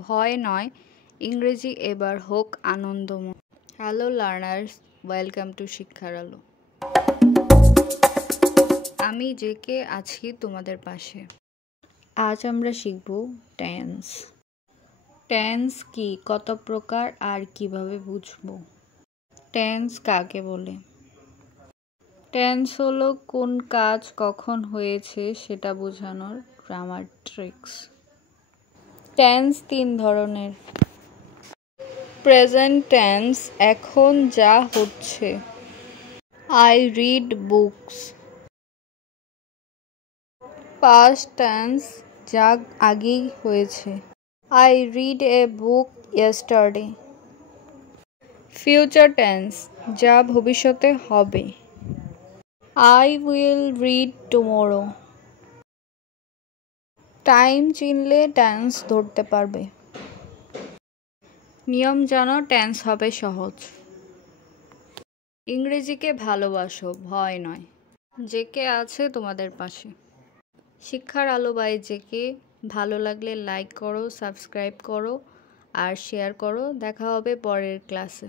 ভয় নয়, ইংরেজি এবার হোক আনন্দময়। হ্যালো লার্নার্স, ওয়েলকাম টু শিক্ষার আলো। আমি জেকে আছি তোমাদের পাশে। আজ আমরা শিখব টেন্স। টেন্স কি, কত প্রকার আর কিভাবে বুঝব? টেন্স কাকে বলে? টেন্স হলো কোন কাজ কখন হয়েছে সেটা বোঝানোর গ্রামার ট্রিক্স। টেন্স 3 ধরনের। প্রেজেন্ট টেন্স, এখন যা হচ্ছে। I read books. Past tense, যা আগেই হয়েছে। I read a book yesterday. Future tense, যা ভবিষ্যতে হবে। I will read tomorrow. Time চিনলে টেন্স ধরতে পারবে। নিয়ম জানো, টেন্স হবে সহজ। ইংরেজিকে ভালোবাসো, ভয় নয়। জেকে আছে তোমাদের পাশে। শিক্ষার আলো বাই জেকে। ভালো লাগলে লাইক করো, সাবস্ক্রাইব করো আর শেয়ার করো। দেখা হবে পরের ক্লাসে।